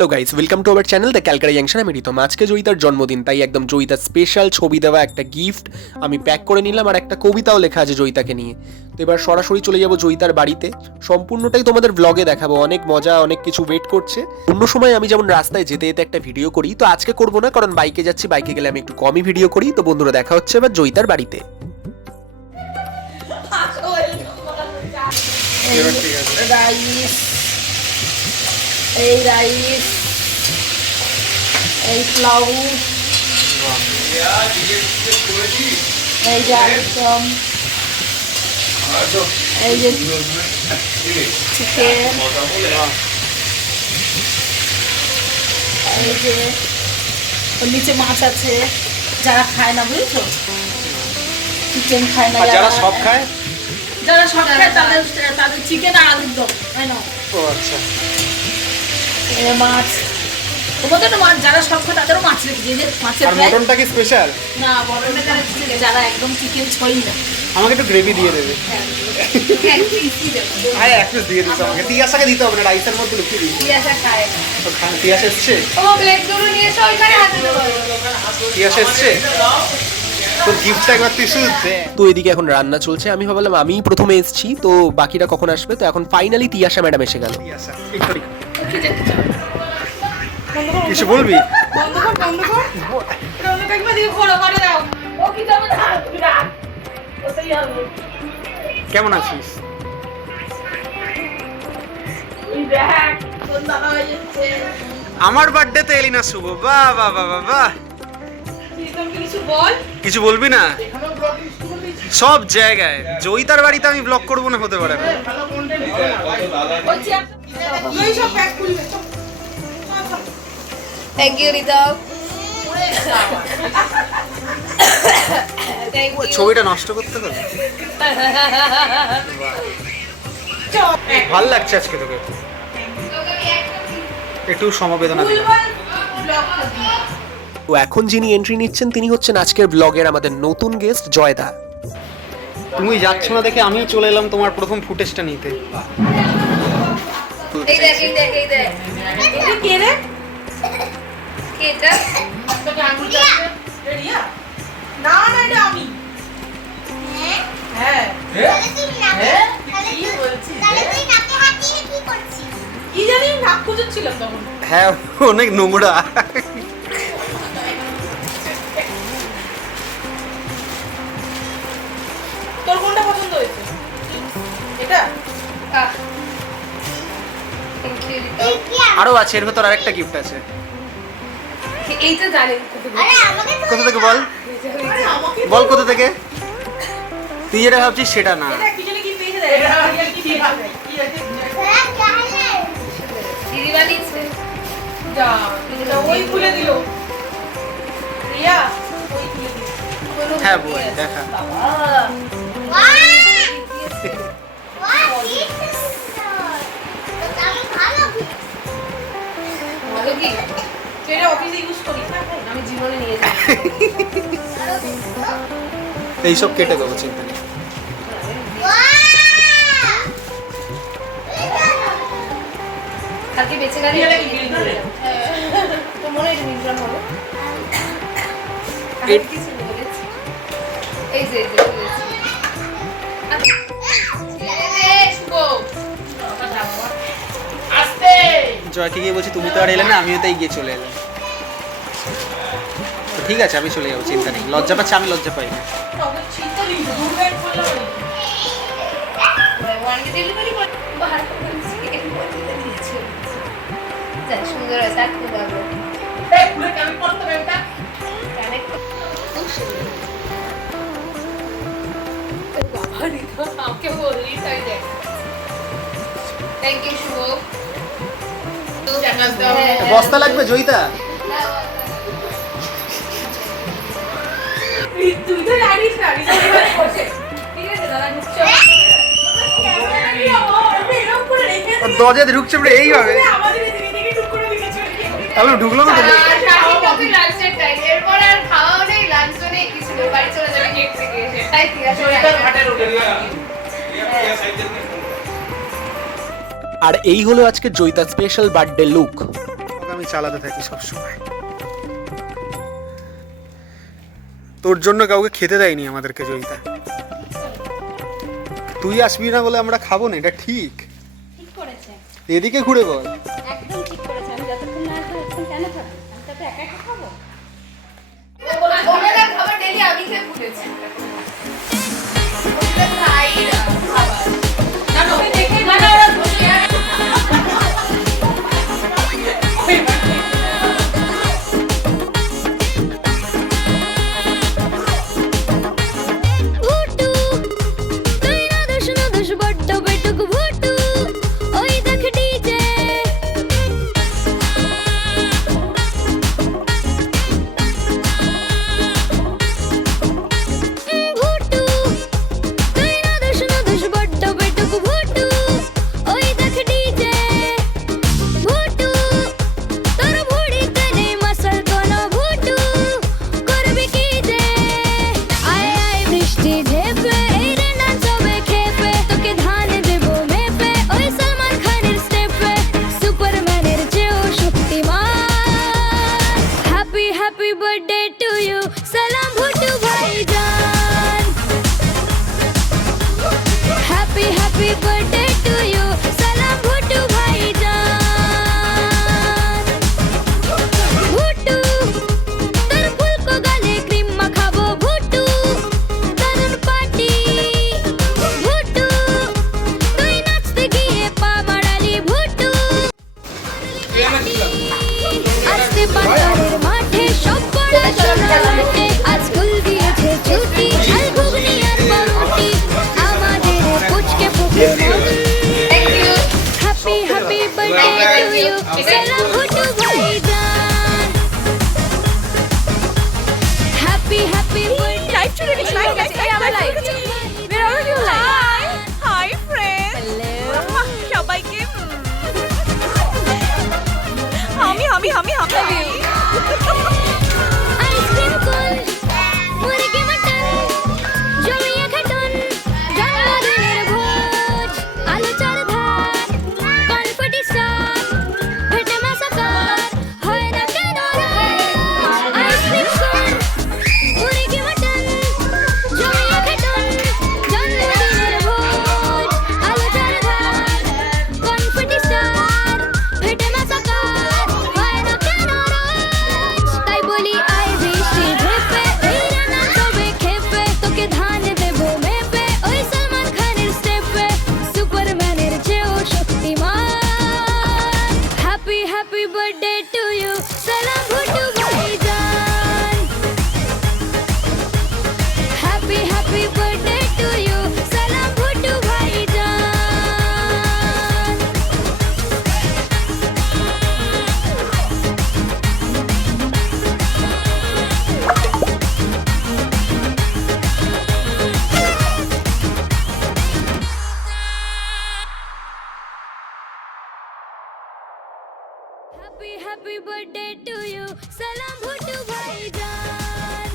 Hello guys, welcome to our channel the Calcutta junction. আমি রিতম। আজকে জয়িতার জন্মদিন, তাই একদম জয়িতার স্পেশাল ছবি দেওয়া একটা গিফট আমি প্যাক করে নিলাম, আর একটা কবিতাও লেখা আছে জয়িতাকে নিয়ে। তো এবার সরাসরি চলে যাব জয়িতার বাড়িতে। সম্পূর্ণটাই তোমাদের ব্লগে দেখাবো। অনেক মজা, অনেক কিছু ওয়েট করছে। অন্য সময় আমি যেমন রাস্তায় যেতে যেতে একটা ভিডিও করি, তো আজকে করবো না, কারণ বাইকে যাচ্ছি। বাইকে গেলে আমি একটু কমই ভিডিও করি। তো বন্ধুরা, দেখা হচ্ছে এবার জয়িতার বাড়িতে। এই রাইস, এই প্লাউ, এই যে আলুদম, এই যে চিকেন, এই যে ওর নিচে মাছ আছে। যারা খায় না, বুঝেছো, চিকেন খায় না, যারা সব খায় তাদের চিকেন আর আলুর দম, তাই না? ও আচ্ছা, মাছ, তোমাদের তো মাছ, যারা সব খায় তাদেরও মাছ রেখেছে। যে মাছের মটনটা কি স্পেশাল? না, মটনটা যারা একদম চিকেন ছই না, আমাকে একটু গ্রেভি দিয়ে দেবে। আরে এক পিস দিয়ে দিস আমাকে। তিয়াশাকে দিতে হবে না, রাইসের মধ্যে লুকিয়ে দিই। তিয়াশা খায় তো তিয়াশা এসছে? ও প্লেটগুলো নিয়ে এসে ওইখানে হাতে দেবো। তিয়াশা এসছে? তো গিফটটা একবার তুই শুধু দে। তো এদিকে এখন রান্না চলছে। আমি ভাবলাম আমি প্রথমে এসেছি, তো বাকিরা কখন আসবে। তো এখন ফাইনালি তিয়াশা ম্যাডাম এসে গেল। কিছু বলবি? কেমন আছিস? আমার বার্থডেতে এলি না শুভ। বাহ বাহ বাহ বাহ বাহ। কিছু বলবি না? সব জায়গায় জয়িতার বাড়িতে আমি ব্লগ করবো না, হতে পারে না। Thank you Ritam. ছবিটা নষ্ট করতে হবে। ভাল লাগছে আজকে তোকে, একটু সমবেদনা দিলাম। তো এখন যিনি এন্ট্রি নিচ্ছেন তিনি হচ্ছেন আজকের ব্লগের আমাদের নতুন গেস্ট জয়দা। তুমি যাচ্ছ না দেখে আমি চলে এলাম তোমার প্রথম ফুটেজটা নিতে। এই দেখ, এই দেখ, এই দেখ, এটা কে রে? কে এটা? তোকে আঙুল যাচ্ছে রিয়া? না না, এটা আমি। হ্যাঁ তাহলে তুই না, কি বলছিস? তাহলে তুই নাকে হাত দিয়ে কি করছিস? কি জানি, নাক খুঁজছিলাম তখন। হ্যাঁ, অনেক নোংরা। তোর কোনটা পছন্দ হয়েছে? এটা? আরো আছে, এর ভেতর আরেকটা গিফট আছে। এইটা জানি। কোথা থেকে বল? বল কোথা থেকে? তুই যেটা ভাবছিস সেটা না। এটা কি জানি কি পেয়েছে দেখ। এটা কি হবে? কি আছে? হ্যাঁ, জানলে। দিদি বানিয়েছে। যা, এটা ওই খুলে দিল। রিয়া, ওই খুলে দিল। হ্যাঁ বল, দেখা। ভালো কি? সেটা অফিসে ইউজ করি, আমি জীবনে নিয়ে যাই। এইসব কেটে দেবো, চিন্তা নেই। কালকে বেঁচে গেলে তো মনে হয় মিলন হবে। এই যে জয়কে গিয়ে বলছি তুমি তো আর এলে না, আমিও তাই গিয়ে চলে এলাম। তো ঠিক আছে, আমি চলে যাবো, চিন্তা নেই। লজ্জা পাচ্ছে, আমি লজ্জা পাই না। সুন্দর আছে। থ্যাংক ইউ শুভ। বস্তা লাগবে জয়িতা? তুই তো জানিস না, ঠিক আছে দাদা, ঢুকছো দরজাতে ঢুকছে এইভাবে। তাহলে ঢুকলো না। এরপর আর খাওয়াও নেই, লাঞ্চও নেই, কিছু নেই, বাড়ি চলে যাবে গেট থেকে এসে। তাই ঠিক আছে। আর এই হলো আজকে জয়িতার স্পেশাল বার্থডে লুক। আমি চালাতে থাকি সবসময়। তোর জন্য কাউকে খেতে দেয়নি আমাদেরকে জয়িতা। তুই আসবি না বলে আমরা খাবো না, এটা ঠিক? ঠিক করেছে, এদিকে ঘুরে বল। একদম ঠিক করেছে। আমি যতক্ষণ না আসবো ততক্ষণ কেন থাকবো? আমি তো একা একা খাবো। ওনাদের খাবার ডেলি আমি খেয়ে ভুলেছি। ওটা খাই না খাবার। না ওকে দেখে না ওরা বসে আছে। ভুটু তুই না দোষ বড্ড বেটুক ভুটু, ওই দেখ ডিজে। ভুটু তুই না দোষ বড্ড বেটুক ভুটু, ওই দেখ ডিজে। ভুটু তোর ভুড়িতে নেই মাসল কোনো ভুটু, করবি কি যে? আয় আয় বৃষ্টি ঝেপে এই রে নাচ হবে খেপে, তোকে ধান দেবো মেপে ওই সলমান খানের স্টেপে, সুপারম্যানের চেয়েও শক্তিমান। Happy happy birthday to you, সালাম ভুটু ভাইজান। Happy happy birthday to you, সালাম ভুটু ভাইজান। ভুটু তোর ফুলকো গালে ক্রিম মাখাবো ভুটু, দারুণ পার্টি। ভুটু তুই নাচতে গিয়ে পা মারালি ভুটু। আজকে বাজারের মাঠে সব পড়াশোনা মাঠে, আজ স্কুল দিয়েছে ছুটি, ঝাল ঘুগনি আর পাউরুটি আমাদের পুচকে পুকে মন। Happy happy birthday to you, সালাম ভুটু ভাইজান। Happy happy birthday. লাইভ চলে গেছে লাইভ এই আমার live. Where are you live? Hi friends. Hello. সবাইকে আমি আইসক্রিম কোন মুরগি মটন জমিয়ে খাটন, জন্মদিনের ভোজ আলু চার ধার, কনফেটি স্টার ফেটে মাসাকার, হয় না কেন আইসক্রিম কোন মুরগি মটন জমিয়ে খাটন, জন্মদিনের ভোজ আলু চার ধার, কনফেটি স্টার ফেটে মাসাকার, হয় না কেন তাই বলি আয় বৃষ্টি ঝেপে এই রান্না সবে খেপে, তোকে ধান দেবো মেপে ওই সলমান খানের স্টেপে, সুপারম্যানের চেয়েও শক্তিমান। Happy happy birthday to you, সালাম ভুটু ভাইজান। Happy happy birthday to you, সালাম ভুটু ভাইজান। Happy happy birthday to you, salam bhutu bhaijan.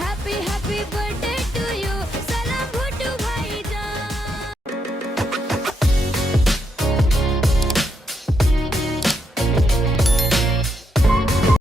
Happy happy birthday